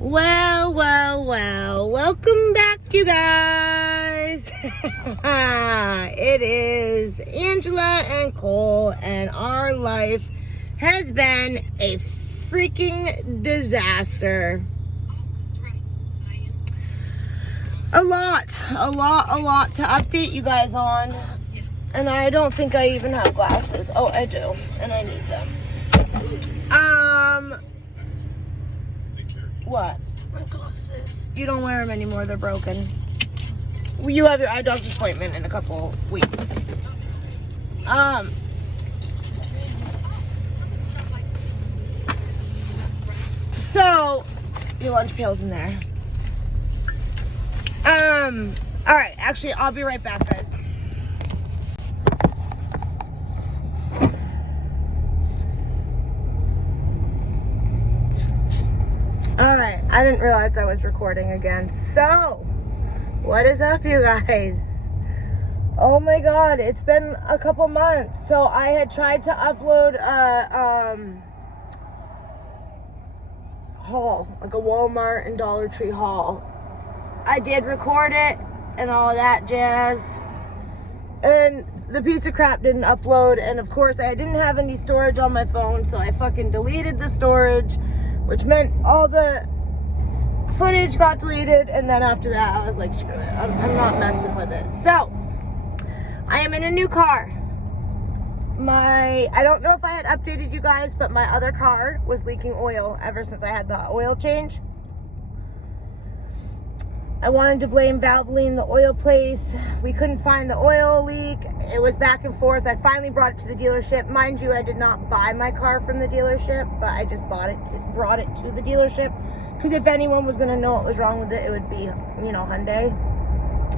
Well. Welcome back, you guys. It is Angela and Cole, and our life has been a freaking disaster. A lot to update you guys on. And I don't think I even have glasses. Oh, I do, and I need them. What? My glasses. You don't wear them anymore, they're broken. You have your eye doctor's appointment in a couple weeks. So, your lunch pail's in there. Alright, actually, I'll be right back, guys. Alright, I didn't realize I was recording again. So, what is up, you guys? Oh my god, it's been a couple months. So I had tried to upload a haul, like a Walmart and Dollar Tree haul. I did record it and all of that jazz. And the piece of crap didn't upload. And of course, I didn't have any storage on my phone, so I fucking deleted the storage, which meant all the footage got deleted, and then after that I was like, screw it, I'm not messing with it. So I am in a new car. I don't know if I had updated you guys, but my other car was leaking oil ever since I had the oil change. I wanted to blame Valvoline, the oil place. We couldn't find the oil leak. It was back and forth. I finally brought it to the dealership. Mind you, I did not buy my car from the dealership, but I just brought it to the dealership. Because if anyone was going to know what was wrong with it, it would be, Hyundai.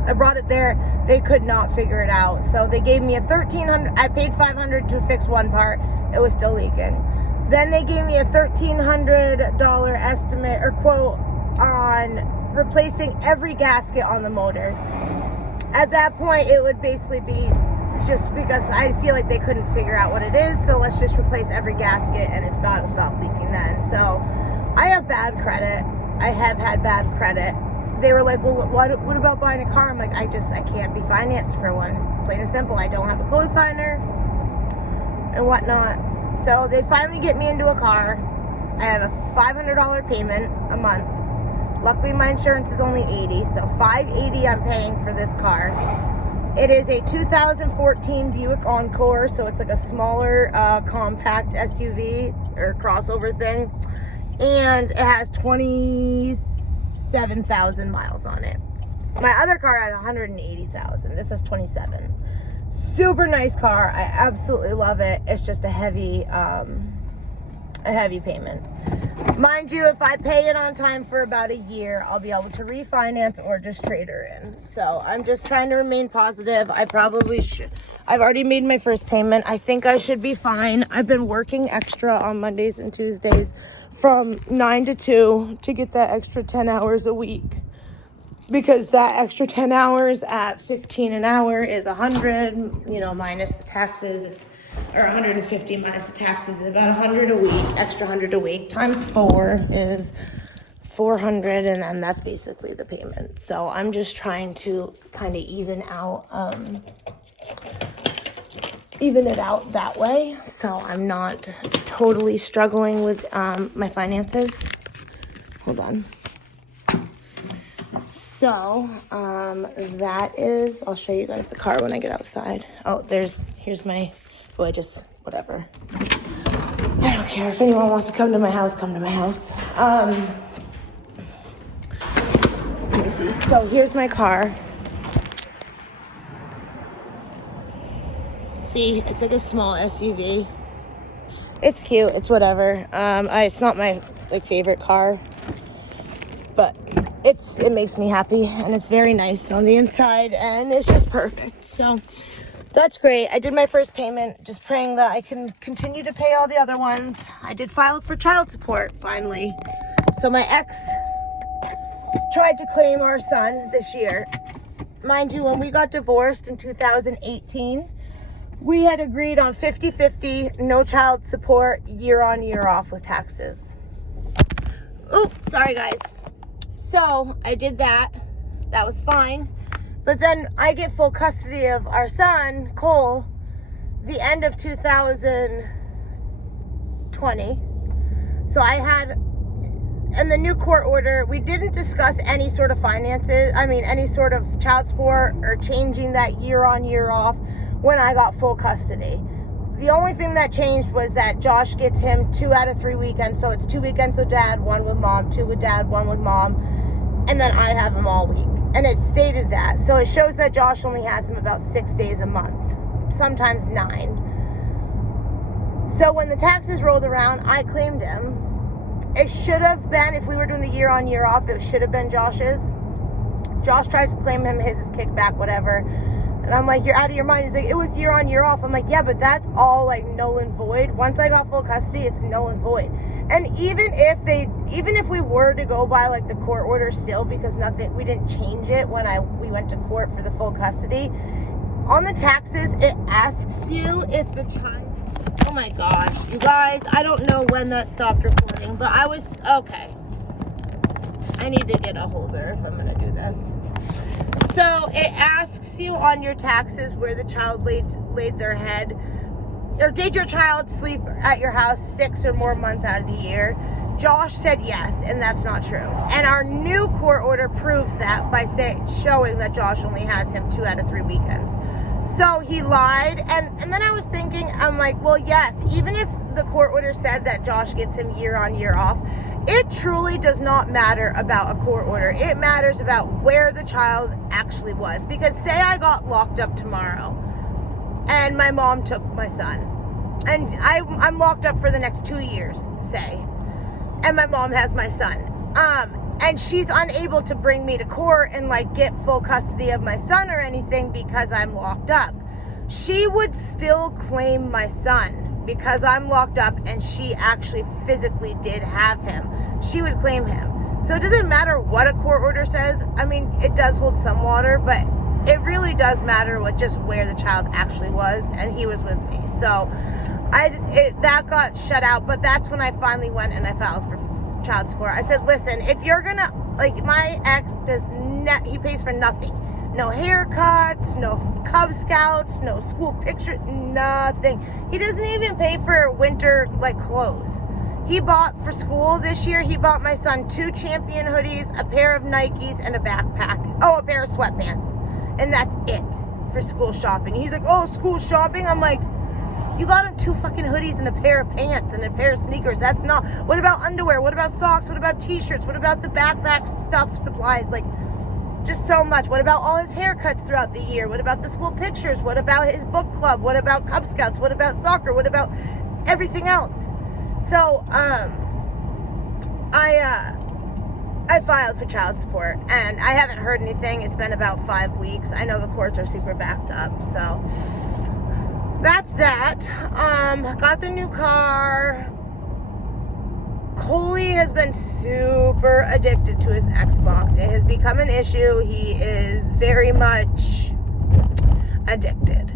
I brought it there. They could not figure it out. So they gave me a $1,300. I paid $500 to fix one part. It was still leaking. Then they gave me a $1,300 estimate or quote on replacing every gasket on the motor. At that point, it would basically be just because I feel like they couldn't figure out what it is, so let's just replace every gasket and it's got to stop leaking then. So I have bad credit. I have had bad credit. They were like, well, what about buying a car? I'm like, I can't be financed for one. Plain and simple. I don't have a co-signer and whatnot. So they finally get me into a car. I have a $500 payment a month. Luckily, my insurance is only $80, so $580 I'm paying for this car. It is a 2014 Buick Encore, so it's like a smaller compact SUV or crossover thing. And it has 27,000 miles on it. My other car had 180,000. This has 27. Super nice car. I absolutely love it. It's just a heavy payment. Mind you, if I pay it on time for about a year, I'll be able to refinance or just trade her in. So I'm just trying to remain positive. I probably should. I've already made my first payment. I think I should be fine. I've been working extra on Mondays and Tuesdays from 9 to 2 to get that extra 10 hours a week. Because that extra 10 hours at $15 an hour is 100, minus the taxes. Or 150 minus the taxes is about 100 a week, extra 100 a week, times 4 is 400, and then that's basically the payment. So I'm just trying to kind of even it out that way, so I'm not totally struggling with my finances. Hold on. So that is, I'll show you guys the car when I get outside. Oh, here's my, whatever. I don't care. If anyone wants to come to my house, come to my house. Let me see. So here's my car. See, it's like a small SUV. It's cute. It's whatever. It's not my favorite car, but it makes me happy, and it's very nice on the inside, and it's just perfect. So that's great. I did my first payment, just praying that I can continue to pay all the other ones. I did file for child support, finally. So my ex tried to claim our son this year. Mind you, when we got divorced in 2018, we had agreed on 50-50, no child support, year on, year off with taxes. Oops, sorry guys. So I did that. That was fine. But then I get full custody of our son, Cole, the end of 2020. So I had, in the new court order, we didn't discuss any sort of finances, any sort of child support or changing that year on, year off when I got full custody. The only thing that changed was that Josh gets him 2 out of 3 weekends. So it's 2 weekends with dad, 1 with mom, 2 with dad, 1 with mom. And then I have him all week. And it stated that. So it shows that Josh only has him about 6 days a month, sometimes 9. So when the taxes rolled around, I claimed him. It should have been, if we were doing the year on, year off, it should have been Josh's. Josh tries to claim him, his is kickback, whatever. And I'm like, you're out of your mind. He's like, it was year on, year off. I'm like, yeah, but that's all like null and void. Once I got full custody, it's null and void. And even if we were to go by like the court order still, because we didn't change it when we went to court for the full custody, on the taxes, it asks you if the child, oh my gosh, you guys, I don't know when that stopped recording, but okay. I need to get a holder if I'm going to do this. So it asks you on your taxes where the child laid their head, or did your child sleep at your house 6 or more months out of the year? Josh said yes, and that's not true. And our new court order proves that by showing that Josh only has him 2 out of 3 weekends. So he lied, and then I was thinking, I'm like, well, yes, even if the court order said that Josh gets him year on, year off, it truly does not matter about a court order. It matters about where the child actually was. Because say I got locked up tomorrow and my mom took my son, and I'm locked up for the next 2 years, say, and my mom has my son, and she's unable to bring me to court and like get full custody of my son or anything because I'm locked up, she would still claim my son. Because I'm locked up and she actually physically did have him, she would claim him. So it doesn't matter what a court order says. It does hold some water, but it really does matter just where the child actually was, and he was with me. So that got shut out, but that's when I finally went and I filed for child support. I said, listen, if you're gonna, like, my ex he pays for nothing. No haircuts, no Cub Scouts, no school picture, nothing. He doesn't even pay for winter, like, clothes. He bought for school this year, he bought my son 2 Champion hoodies, a pair of Nikes, and a backpack. Oh, a pair of sweatpants. And that's it for school shopping. He's like, oh, school shopping? I'm like, you got him 2 fucking hoodies and a pair of pants and a pair of sneakers. That's not, what about underwear? What about socks? What about t-shirts? What about the backpack stuff, supplies? Like, just so much. What about all his haircuts throughout the year? What about the school pictures? What about his book club? What about Cub Scouts? What about soccer? What about everything else? So, I filed for child support, and I haven't heard anything. It's been about 5 weeks. I know the courts are super backed up, so that's that. Got the new car. Coley has been super addicted to his Xbox. It has become an issue. He is very much addicted.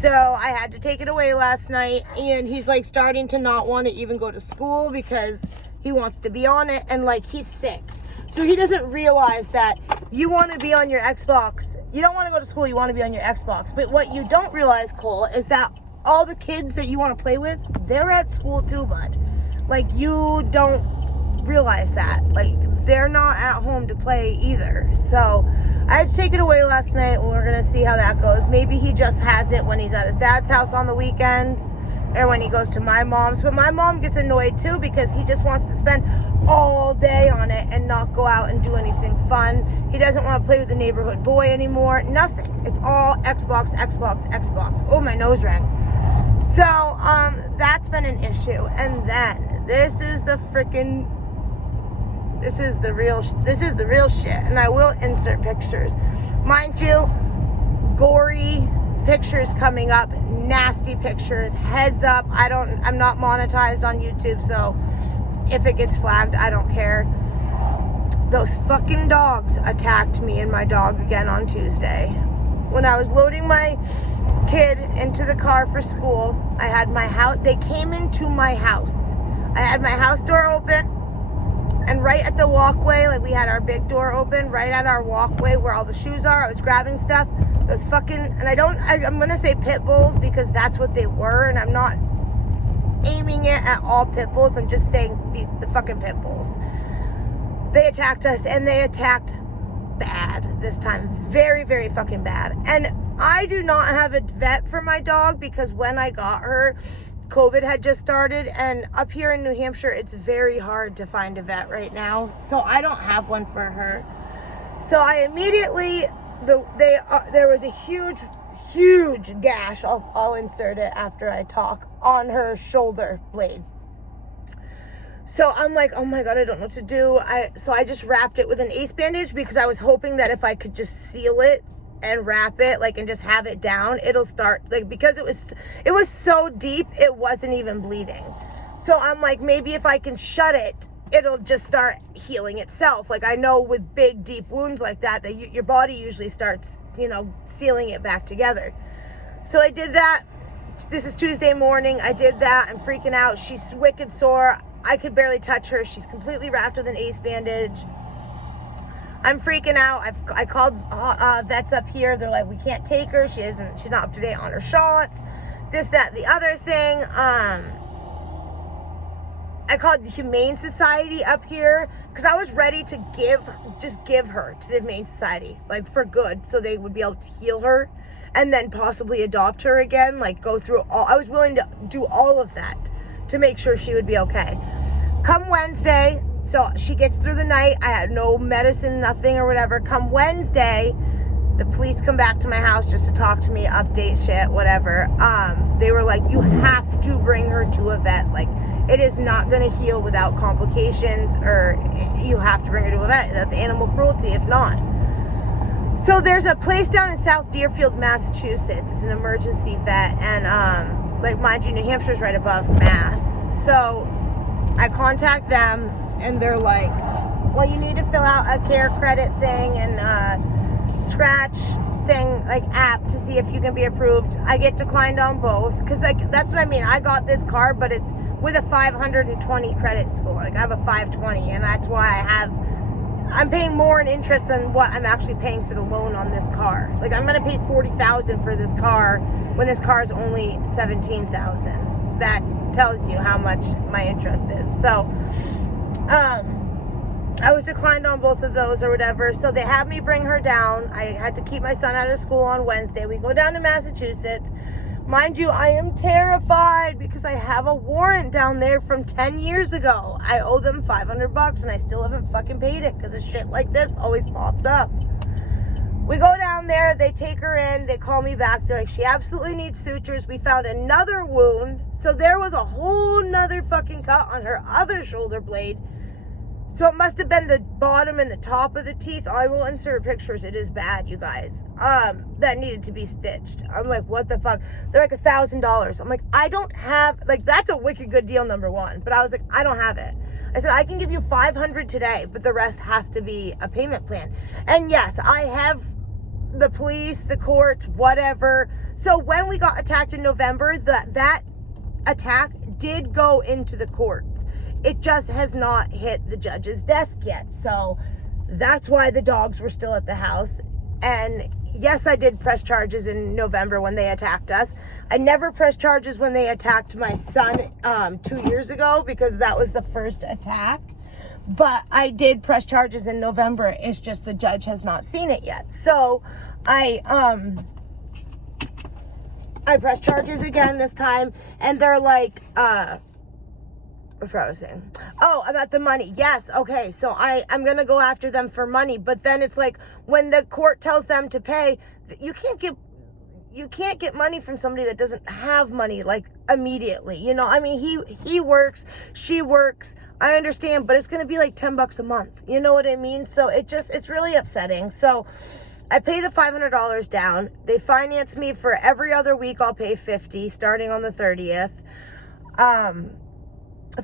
So I had to take it away last night, and he's like starting to not want to even go to school because he wants to be on it, and like he's 6. So he doesn't realize that you want to be on your Xbox. You don't want to go to school, you want to be on your Xbox. But what you don't realize, Cole, is that all the kids that you want to play with, they're at school too, bud. Like, you don't realize that. Like, they're not at home to play either. So I had to take it away last night, and we're going to see how that goes. Maybe he just has it when he's at his dad's house on the weekends or when he goes to my mom's. But my mom gets annoyed too because he just wants to spend all day on it and not go out and do anything fun. He doesn't want to play with the neighborhood boy anymore. Nothing. It's all Xbox, Xbox, Xbox. Oh, my nose rang. So, that's been an issue. And then this is the real shit. And I will insert pictures. Mind you, gory pictures coming up, nasty pictures, heads up. I'm not monetized on YouTube, so if it gets flagged, I don't care. Those fucking dogs attacked me and my dog again on Tuesday. When I was loading my kid into the car for school, I had my house, they came into my house. I had my house door open. And right at the walkway, like we had our big door open, right at our walkway where all the shoes are, I was grabbing stuff. Those fucking, and I'm gonna say pit bulls because that's what they were, and I'm not aiming it at all pit bulls. I'm just saying the fucking pit bulls. They attacked us, and they attacked bad this time. Very, very fucking bad. And I do not have a vet for my dog because when I got her, COVID had just started, and up here in New Hampshire, it's very hard to find a vet right now. So I don't have one for her. So I immediately, there was a huge gash. I'll insert it after I talk, on her shoulder blade. So I'm like, oh my God, I don't know what to do. So I just wrapped it with an ace bandage because I was hoping that if I could just seal it and wrap it, like, and just have it down, it'll start, like, because it was so deep, it wasn't even bleeding. So I'm like, maybe if I can shut it, it'll just start healing itself. Like, I know with big, deep wounds like that your body usually starts, sealing it back together. So I did that. This is Tuesday morning. I did that. I'm freaking out. She's wicked sore. I could barely touch her. She's completely wrapped with an ace bandage. I'm freaking out. I called vets up here. They're like, we can't take her. She's not up to date on her shots. This, that, the other thing. I called the Humane Society up here because I was ready to give her to the Humane Society, like, for good, so they would be able to heal her and then possibly adopt her again, like, go through all. I was willing to do all of that to make sure she would be okay. Come Wednesday, so she gets through the night. I had no medicine, nothing or whatever. Come Wednesday, the police come back to my house just to talk to me, update shit, whatever. They were like, you have to bring her to a vet. Like, it is not going to heal without complications, or you have to bring her to a vet. That's animal cruelty if not. So there's a place down in South Deerfield, Massachusetts. It's an emergency vet, and like, mind you, New Hampshire's right above Mass. So I contact them, and they're like, well, you need to fill out a care credit thing and scratch thing, like, app, to see if you can be approved. I get declined on both because, like, that's what I mean. I got this car, but it's with a 520 credit score. Like, I have a 520, and that's why I'm paying more in interest than what I'm actually paying for the loan on this car. Like, I'm gonna pay $40,000 for this car when this car is only $17,000. That tells you how much my interest is. So I was declined on both of those or whatever. So they had me bring her down. I had to keep my son out of school on Wednesday. We go down to Massachusetts. Mind you, I am terrified because I have a warrant down there from 10 years ago. I owe them $500 and I still haven't fucking paid it because a shit like this always pops up. We go down there, they take her in, they call me back. They're like, she absolutely needs sutures. We found another wound. So there was a whole nother fucking cut on her other shoulder blade. So it must have been the bottom and the top of the teeth. I will insert pictures. It is bad, you guys. That needed to be stitched. I'm like, what the fuck? They're like $1,000. I'm like, I don't have, like, that's a wicked good deal, number one. But I was like, I don't have it. I said, I can give you $500 today, but the rest has to be a payment plan. And yes, I have the police, the courts, whatever. So when we got attacked in November, that attack did go into the courts. It just has not hit the judge's desk yet. So that's why the dogs were still at the house. And yes, I did press charges in November when they attacked us. I never pressed charges when they attacked my son 2 years ago because that was the first attack. But I did press charges in November. It's just the judge has not seen it yet. So I pressed charges again this time, and they're like, what I was saying? Oh, about the money. Yes. Okay. So I'm going to go after them for money. But then it's like when the court tells them to pay, you can't get money from somebody that doesn't have money, like, immediately. You know, I mean, he works, she works. I understand, but it's going to be like $10 a month. You know what I mean? So it's really upsetting. So I pay the $500 down. They finance me for every other week. I'll pay $50 starting on the 30th.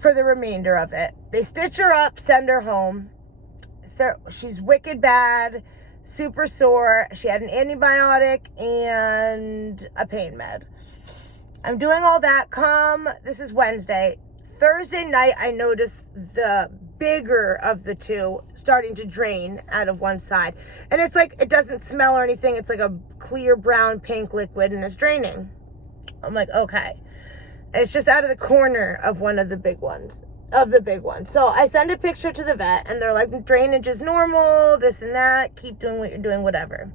For the remainder of it. They stitch her up, send her home. She's wicked bad, super sore. She had an antibiotic and a pain med. I'm doing all that. This is Wednesday. Thursday night, I noticed the bigger of the two starting to drain out of one side. And it's like, it doesn't smell or anything. It's like a clear brown pink liquid and it's draining. I'm like, okay. It's just out of the corner of one of the big ones. So I send a picture to the vet and they're like, drainage is normal, this and that. Keep doing what you're doing, whatever.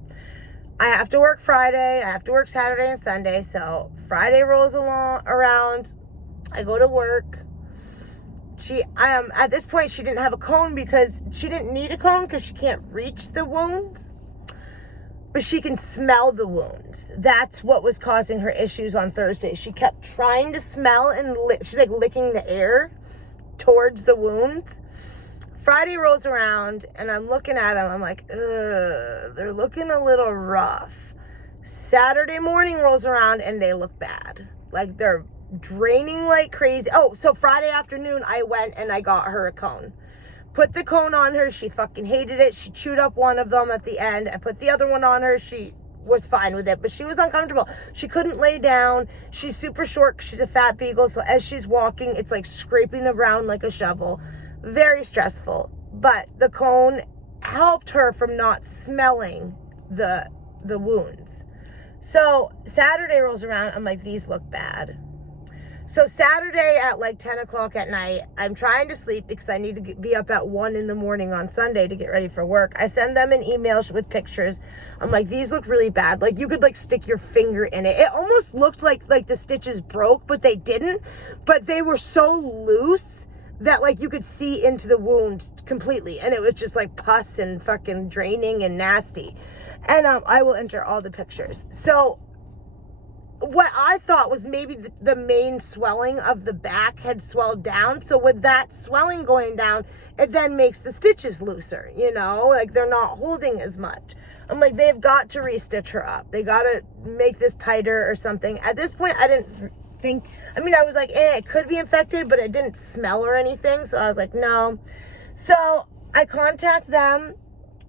I have to work Friday. I have to work Saturday and Sunday. So Friday rolls around. I go to work. At this point, she didn't have a cone because she didn't need a cone because she can't reach the wounds. But she can smell the wounds. That's what was causing her issues on Thursday. She kept trying to smell and she's like licking the air towards the wounds. Friday rolls around and I'm looking at them. I'm like, ugh, they're looking a little rough. Saturday morning rolls around and they look bad. Like they're draining like crazy. Oh, so Friday afternoon I went and I got her a cone. Put the cone on her. She fucking hated it. She chewed up one of them at the end. I put the other one on her. She was fine with it, but she was uncomfortable. She couldn't lay down. She's super short. She's a fat beagle. So as she's walking, it's like scraping the ground like a shovel. Very stressful. But the cone helped her from not smelling the wounds. So Saturday rolls around. I'm like, these look bad. So Saturday at like 10 o'clock at night, I'm trying to sleep because I need to be up at 1 in the morning on Sunday to get ready for work. I send them an email with pictures. I'm like, these look really bad. Like you could like stick your finger in it. It almost looked like the stitches broke, but they didn't. But they were so loose that like you could see into the wound completely. And it was just like pus and fucking draining and nasty. And I will enter all the pictures. So what I thought was maybe the main swelling of the back had swelled down. So with that swelling going down, it then makes the stitches looser, you know, like they're not holding as much. I'm like, they've got to restitch her up. They got to make this tighter or something. At this point, I didn't think, I mean, I was like, it could be infected, but it didn't smell or anything. So I was like, no. So I contact them.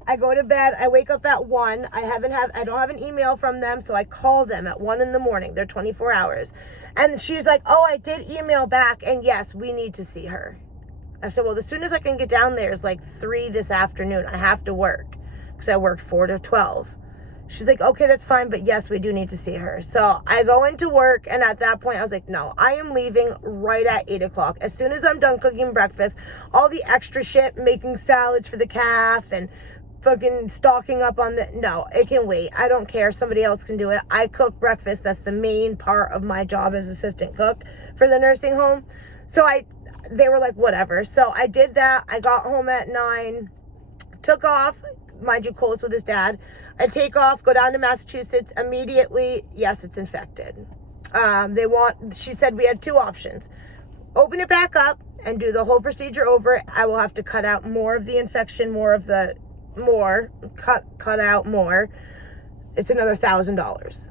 I go to bed. I wake up at 1. I don't have an email from them, so I call them at 1 in the morning. They're 24 hours. And she's like, oh, I did email back, and yes, we need to see her. I said, well, as soon as I can get down there is like 3 this afternoon. I have to work because I worked 4 to 12. She's like, okay, that's fine, but yes, we do need to see her. So I go into work, and at that point, I was like, no, I am leaving right at 8 o'clock. As soon as I'm done cooking breakfast, all the extra shit, making salads for the calf and fucking stocking up on no, it can wait. I don't care. Somebody else can do it. I cook breakfast. That's the main part of my job as assistant cook for the nursing home. So they were like, whatever. So I did that. I got home at 9, took off, mind you, Cole's with his dad. I take off, go down to Massachusetts immediately. Yes, it's infected. She said we had 2 options. Open it back up and do the whole procedure over. I will have to cut out more of the infection, cut out more. It's another $1,000.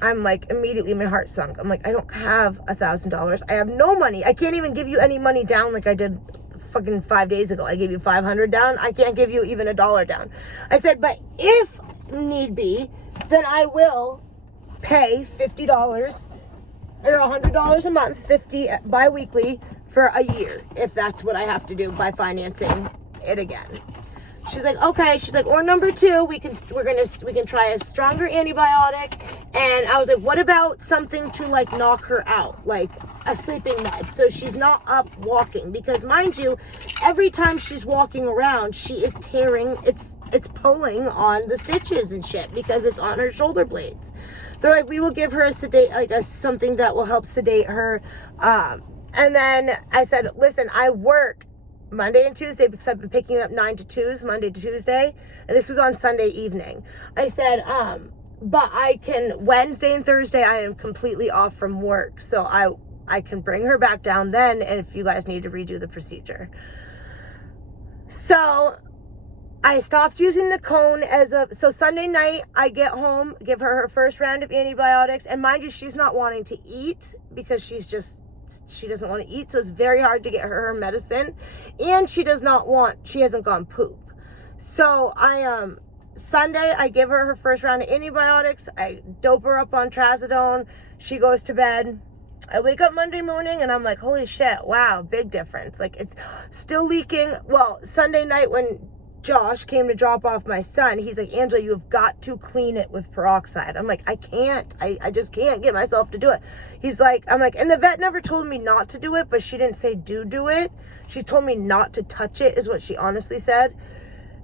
I'm like, immediately my heart sunk. I'm like, I don't have $1,000. I have no money. I can't even give you any money down like I did fucking 5 days ago. I gave you $500 down. I can't give you even $1 down. I said, but if need be, then I will pay $50 or $100 a month, 50 bi-weekly for a year, if that's what I have to do by financing it again. She's like, okay. She's like, or number 2, we can try a stronger antibiotic. And I was like, what about something to like knock her out, like a sleeping med, so she's not up walking? Because mind you, every time she's walking around, she is tearing. It's pulling on the stitches and shit because it's on her shoulder blades. They're like, we will give her something that will help sedate her. And then I said, listen, I work Monday and Tuesday because I've been picking up 9 to 2s, Monday to Tuesday. And this was on Sunday evening. I said, but I can, Wednesday and Thursday, I am completely off from work. So I can bring her back down then. And if you guys need to redo the procedure. So I stopped using the cone so Sunday night, I get home, give her first round of antibiotics. And mind you, she's not wanting to eat because she doesn't want to eat. So it's very hard to get her medicine. And she hasn't gone poop. So Sunday, I give her first round of antibiotics. I dope her up on trazodone. She goes to bed. I wake up Monday morning and I'm like, holy shit, wow, big difference. Like, it's still leaking. Well, Sunday night when Josh came to drop off my son, he's like, Angela, you have got to clean it with peroxide. I'm like, I can't. I just can't get myself to do it. He's like, I'm like, and the vet never told me not to do it, but she didn't say do it. She told me not to touch it, is what she honestly said.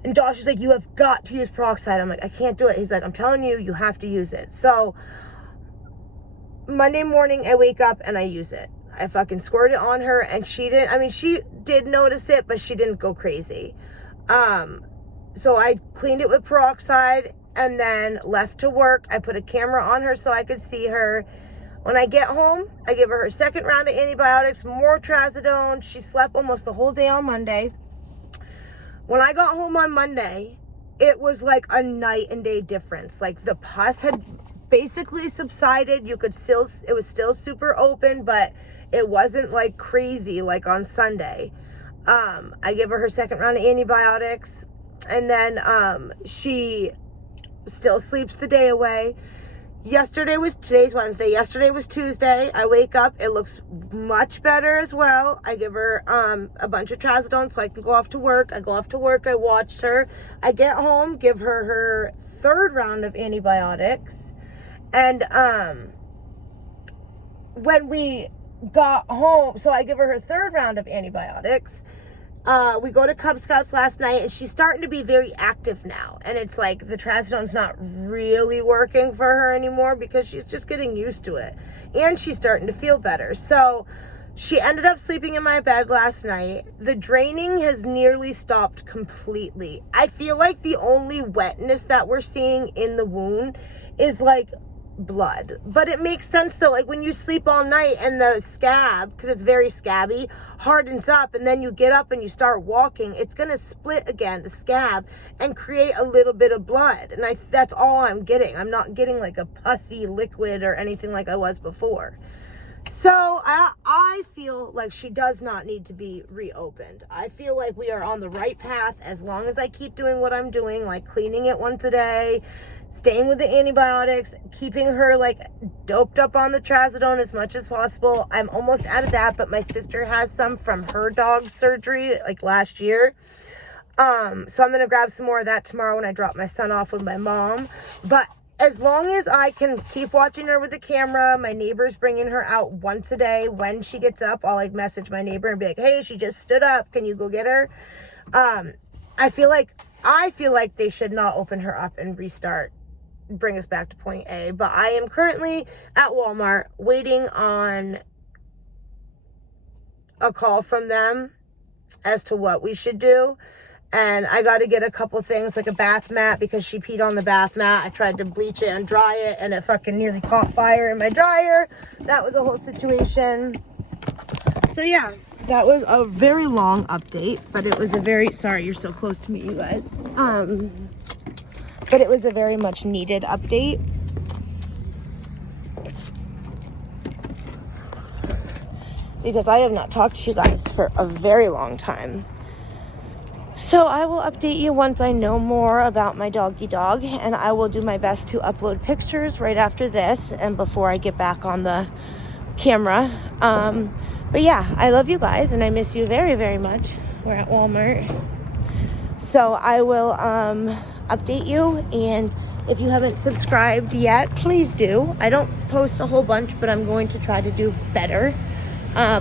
And Josh is like, you have got to use peroxide. I'm like, I can't do it. He's like, I'm telling you, you have to use it. So Monday morning, I wake up and I use it. I fucking squirt it on her, and she did notice it, but she didn't go crazy. So I cleaned it with peroxide and then left to work. I put a camera on her so I could see her. When I get home, I give her her second round of antibiotics, more trazodone. She slept almost the whole day on Monday. When I got home on Monday, it was like a night and day difference. Like, the pus had basically subsided. It was still super open, but it wasn't like crazy like on Sunday. I give her her second round of antibiotics, and then she still sleeps the day away. Today's Wednesday. Yesterday was Tuesday. I wake up, it looks much better as well. I give her a bunch of trazodone so I can go off to work. I go off to work, I watched her. I get home, give her her third round of antibiotics. And when we got home, so I give her her third round of antibiotics. We go to Cub Scouts last night, and she's starting to be very active now. And it's like the trazodone's not really working for her anymore because she's just getting used to it. And she's starting to feel better. So she ended up sleeping in my bed last night. The draining has nearly stopped completely. I feel like the only wetness that we're seeing in the wound is like blood, but it makes sense though. Like, when you sleep all night and the scab, because it's very scabby, hardens up, and then you get up and you start walking, it's gonna split again, the scab, and create a little bit of blood. And that's all I'm getting. I'm not getting like a pussy liquid or anything like I was before. So I feel like she does not need to be reopened. I feel like we are on the right path as long as I keep doing what I'm doing, like cleaning it once a day, staying with the antibiotics, keeping her like doped up on the trazodone as much as possible. I'm almost out of that, but my sister has some from her dog's surgery like last year. So I'm gonna grab some more of that tomorrow when I drop my son off with my mom. But as long as I can keep watching her with the camera, my neighbor's bringing her out once a day. When she gets up, I'll like message my neighbor and be like, hey, she just stood up, can you go get her? I feel like they should not open her up and bring us back to point A. But I am currently at Walmart waiting on a call from them as to what we should do. And I got to get a couple things, like a bath mat, because she peed on the bath mat. I tried to bleach it and dry it, and it fucking nearly caught fire in my dryer. That was a whole situation. So yeah, that was a very long update, but it was sorry, you're so close to me, you guys. But it was a very much needed update. Because I have not talked to you guys for a very long time. So I will update you once I know more about my doggy dog, and I will do my best to upload pictures right after this and before I get back on the camera. But yeah, I love you guys and I miss you very, very much. We're at Walmart. So I will update you, and if you haven't subscribed yet, please do. I don't post a whole bunch, but I'm going to try to do better.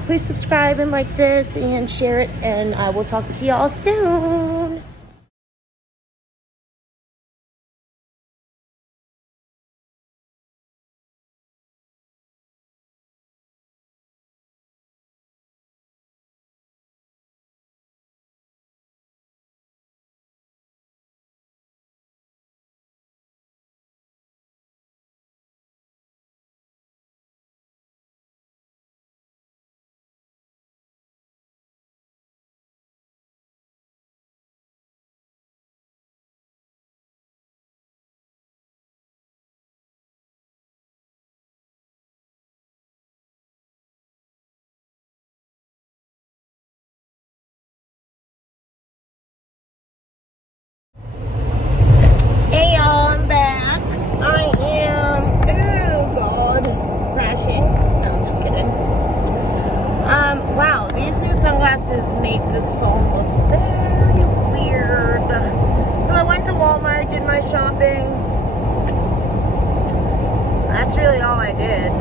Please subscribe and like this and share it, and I will talk to y'all soon. this phone look very weird. So I went to Walmart, did my shopping. That's really all I did.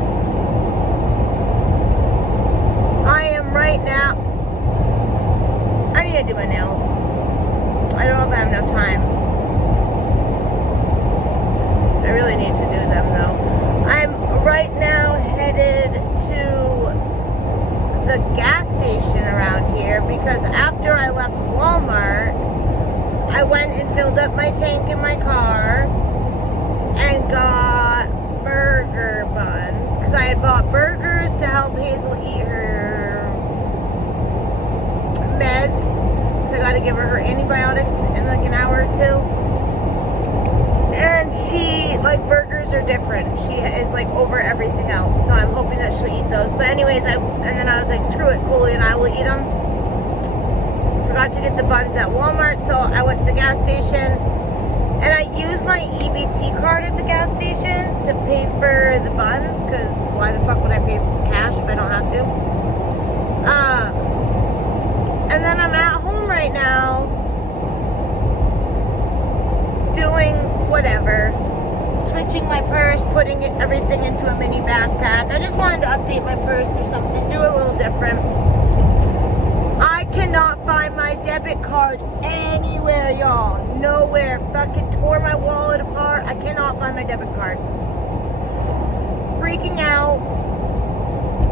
I am right now. I need to do my nails. I don't know if I have enough time. I really need to do them though. I'm right now headed to the gas station around here because after I left Walmart, I went and filled up my tank in my car and got burger buns because I had bought burgers to help Hazel eat her meds. So I got to give her antibiotics in like an hour or two. And she, like, burgers are different. She is, like, over everything else. So I'm hoping that she'll eat those. But anyways, and then I was like, screw it, Cooley and I will eat them. Forgot to get the buns at Walmart, so I went to the gas station. And I used my EBT card at the gas station to pay for the buns. Because why the fuck would I pay cash if I don't have to? And then I'm at home right now doing whatever, switching my purse, putting everything into a mini backpack. I just wanted to update my purse or something, do a little different. I cannot find my debit card anywhere, y'all. Nowhere. Fucking tore my wallet apart. I cannot find my debit card. Freaking out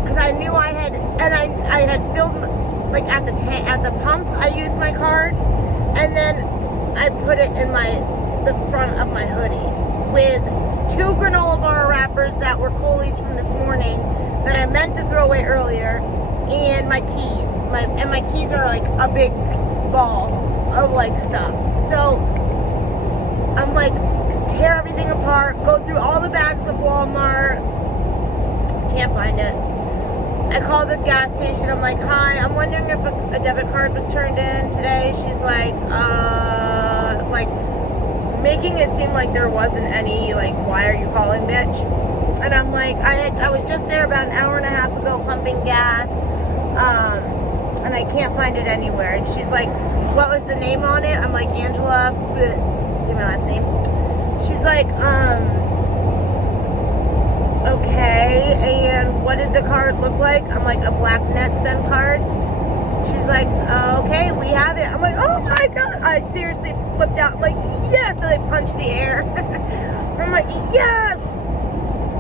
because I knew I had, and I had filled, like at the pump. I used my card, and then I put it in the front of my hoodie with 2 granola bar wrappers that were Coolies from this morning that I meant to throw away earlier, and my keys. My keys are like a big ball of like stuff. So I'm like, tear everything apart, go through all the bags of Walmart. Can't find it. I called the gas station. I'm like, hi, I'm wondering if a debit card was turned in today. She's like, making it seem like there wasn't any, like, why are you calling, bitch? And I'm like, I was just there about an hour and a half ago pumping gas, and I can't find it anywhere. And she's like, what was the name on it? I'm like, Angela, say my last name. She's like, okay, and what did the card look like? I'm like, a black net spend card. She's like, okay, we have it. I'm like, oh my god. I seriously flipped out. I'm like, yes. And I punched the air. I'm like, yes.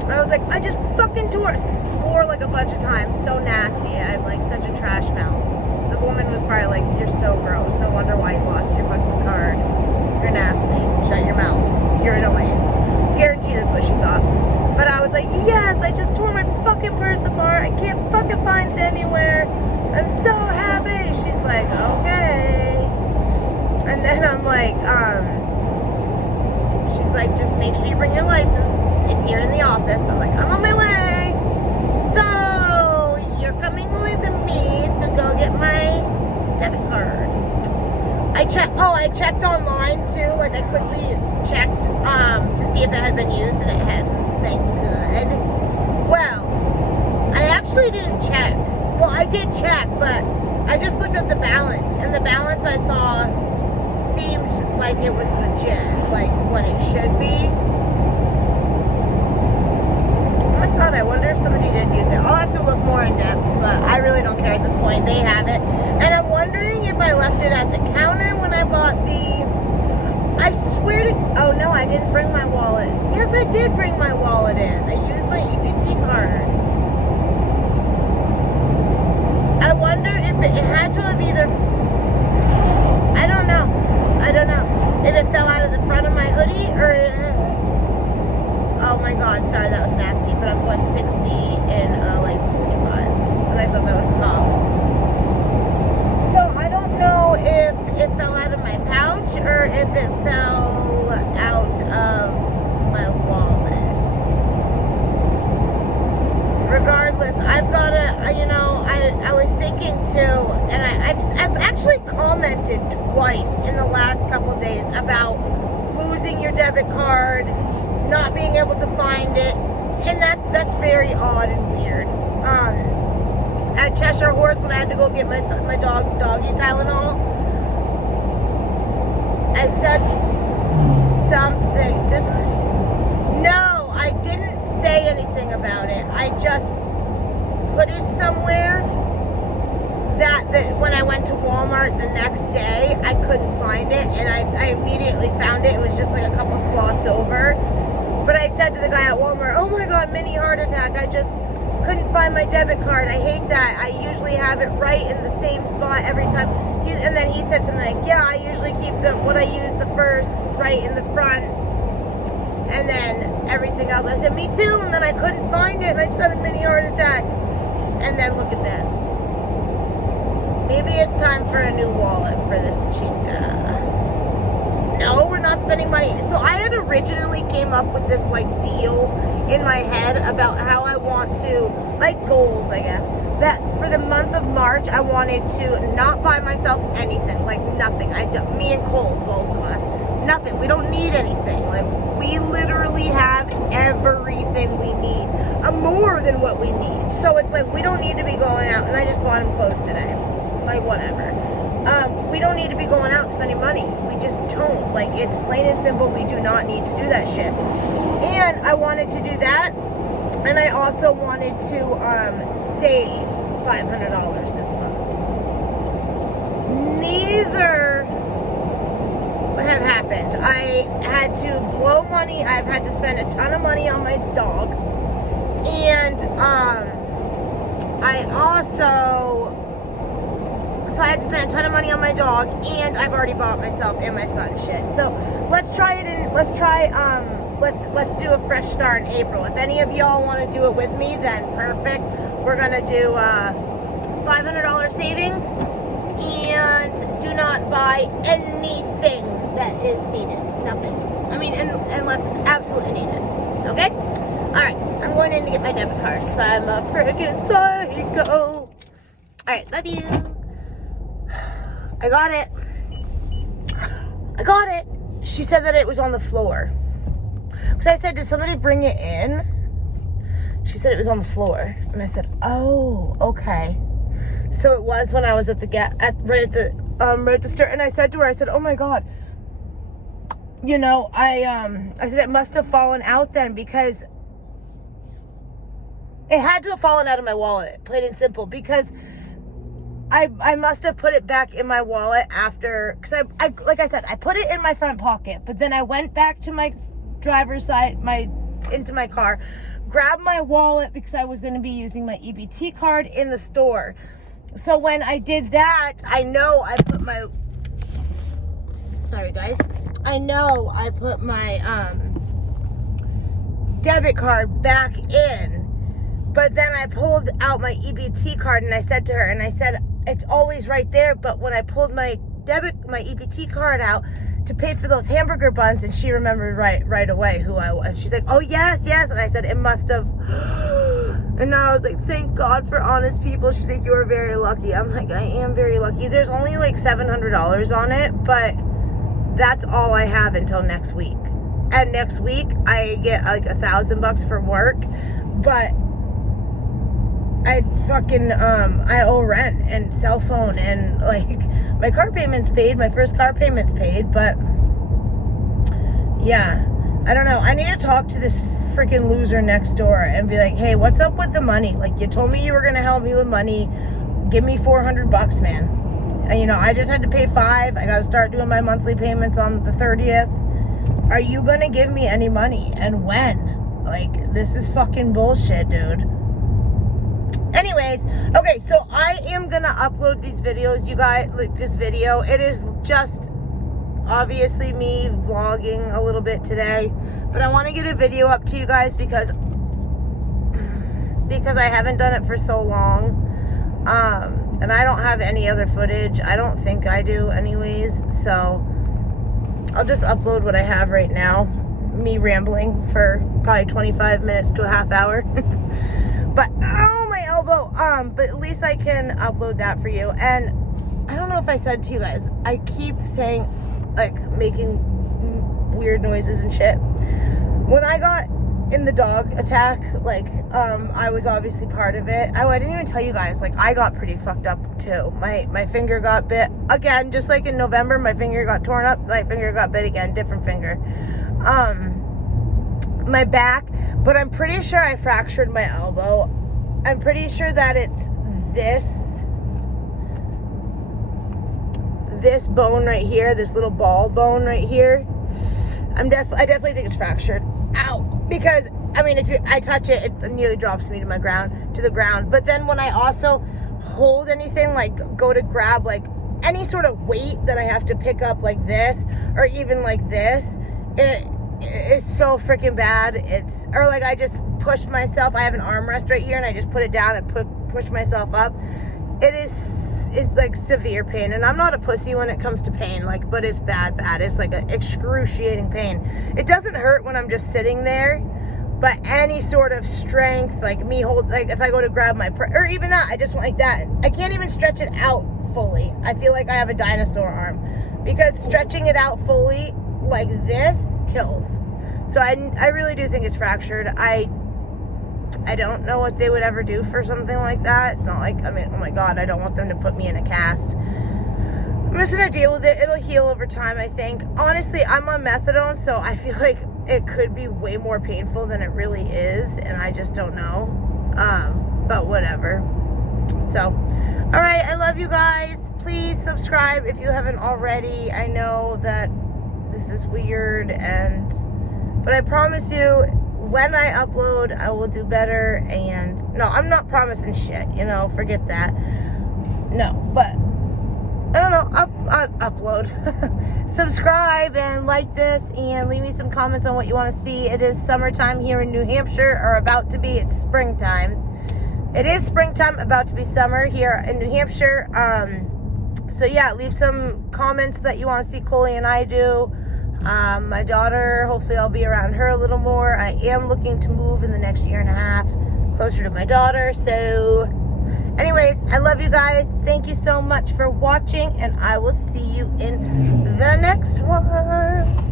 I was like, I just fucking swore like a bunch of times. So nasty. I'm like such a trash mouth. The woman was probably like, you're so gross. No wonder why you lost your fucking card. You're nasty. Shut your mouth. You're annoying. Guarantee that's what she thought. But I was like, yes, I just tore my fucking purse apart. I can't fucking find it anywhere. I'm so happy. She's like, okay. And then I'm like, she's like, just make sure you bring your license. It's here in the office. I'm like, I'm on my way. So, you're coming with me to go get my debit card. I checked online too. Like, I quickly checked to see if it had been used, and it hadn't. Thank good. Well, I actually didn't check. Well, I did check, but I just looked at the balance, and the balance I saw seemed like it was legit, like what it should be. Oh my god, I wonder if somebody did use it. I'll have to look more in depth, but I really don't care at this point. They have it. And I'm wondering if I left it at the counter when I bought I swear to, oh no, I didn't bring my wallet. Yes, I did bring my wallet in. I used my EBT card. I wonder if it had to have either, I don't know. If it fell out of the front of my hoodie or, oh my god, sorry, that was nasty, but I'm going 60 in like 45, and I thought that was a cop. So I don't know if it fell out of my pouch or if it fell out of my wallet. Regardless, I've got to, I was thinking too, and I've actually commented twice in the last couple of days about losing your debit card, not being able to find it, and that's very odd and weird. that Cheshire horse when I had to go get my doggy Tylenol. I said something, didn't I? No, I didn't say anything about it. I just put it somewhere that when I went to Walmart the next day, I couldn't find it, and I immediately found it. It was just like a couple slots over. But I said to the guy at Walmart, oh my God, mini heart attack. I just couldn't find my debit card. I hate that. I usually have it right in the same spot every time. And then he said something like, yeah, I usually keep what I use the first right in the front, and then everything else. I said, me too, and then I couldn't find it, and I just had a mini heart attack. And then look at this. Maybe it's time for a new wallet for this chica. No, we're not spending money. So I had originally came up with this like deal in my head about how I want to, like goals, I guess, that for the month of March, I wanted to not buy myself anything, like nothing. Me and Cole, both of us, nothing. We don't need anything. Like we literally have everything we need, more than what we need. So it's like we don't need to be going out, and I just bought him clothes today. Like whatever. We don't need to be going out spending money. We just don't. Like it's plain and simple. We do not need to do that shit. And I wanted to do that, and I also wanted to save $500 this month. Neither have happened. I had to blow money. I've had to spend a ton of money on my dog, and I had to spend a ton of money on my dog, and I've already bought myself and my son shit. So let's do a fresh start in April. If any of y'all want to do it with me, then perfect. We're gonna do $500 savings, and do not buy anything that is needed. Nothing. I mean, unless it's absolutely needed. Okay? Alright, I'm going in to get my debit card because I'm a freaking psycho. Alright, love you. I got it. She said that it was on the floor. Because I said, did somebody bring it in? She said it was on the floor. And I said, oh, okay. So it was when I was at the right at the register. And I said to her, I said, oh my God. You know, I said it must have fallen out then, because it had to have fallen out of my wallet, plain and simple, because I must have put it back in my wallet after, because I like I said, I put it in my front pocket, but then I went back to my driver's side, into my car, grabbed my wallet because I was going to be using my EBT card in the store. So when I did that, I know I put my, sorry guys, I know I put my debit card back in, but then I pulled out my EBT card, and I said to her, and I said, it's always right there, but when I pulled my EBT card out to pay for those hamburger buns, and she remembered right away who I was. She's like, oh yes, and I said, it must have. And now I was like, thank God for honest people. She's like, you are very lucky. I'm like, I am very lucky. There's only like $700 on it, but that's all I have until next week. And next week I get like $1,000 for work, but I owe rent and cell phone, and like my car payment's paid, my first car payment's paid, but yeah, I don't know. I need to talk to this freaking loser next door and be like, hey, what's up with the money? Like, you told me you were gonna help me with money. Give me $400, man. And, you know, I just had to pay $5. I gotta start doing my monthly payments on the 30th. Are you gonna give me any money, and when? Like, this is fucking bullshit, dude. Anyways, okay, so I am gonna upload these videos, you guys, like this video. It is just obviously me vlogging a little bit today, but I want to get a video up to you guys because I haven't done it for so long, and I don't have any other footage. I don't think I do anyways, so I'll just upload what I have right now, me rambling for probably 25 minutes to a half hour. But oh, my elbow. But at least I can upload that for you. And I don't know if I said to you guys, I keep saying, like, making weird noises and shit. When I got in the dog attack, like, I was obviously part of it. Oh, I didn't even tell you guys, like, I got pretty fucked up too. My finger got bit again, just like in November. My finger got torn up. My finger got bit again, different finger. My back, but I'm pretty sure I fractured my elbow. I'm pretty sure that it's this bone right here, this little ball bone right here. I definitely think it's fractured. Ow! Because I mean, if I touch it, it nearly drops me to the ground. But then when I also hold anything, like go to grab like any sort of weight that I have to pick up, like this or even like this, it's so freaking bad. Or like I just push myself. I have an armrest right here, and I just put it down and push myself up. It's like severe pain, and I'm not a pussy when it comes to pain, like, but it's bad. It's like an excruciating pain. It doesn't hurt when I'm just sitting there, but any sort of strength, like me like if I go to grab my or even that, I just want like that. I can't even stretch it out fully. I feel like I have a dinosaur arm, because stretching it out fully like this kills. So I really do think it's fractured. I don't know what they would ever do for something like that. It's not like, I mean, oh my God, I don't want them to put me in a cast. I'm just gonna deal with it. It'll heal over time, I think. Honestly, I'm on methadone, so I feel like it could be way more painful than it really is, and I just don't know. But whatever. So, all right, I love you guys. Please subscribe if you haven't already. I know that this is weird, but I promise you, when I upload, I will do better. And no, I'm not promising shit, forget that. No, but I don't know, upload. Subscribe and like this, and leave me some comments on what you want to see. It is summertime here in New Hampshire, or about to be. It's springtime. It is springtime, about to be summer here in New Hampshire. So yeah, leave some comments that you want to see Coley and I do. My daughter, hopefully I'll be around her a little more. I am looking to move in the next year and a half closer to my daughter. So anyways, I love you guys. Thank you so much for watching, and I will see you in the next one.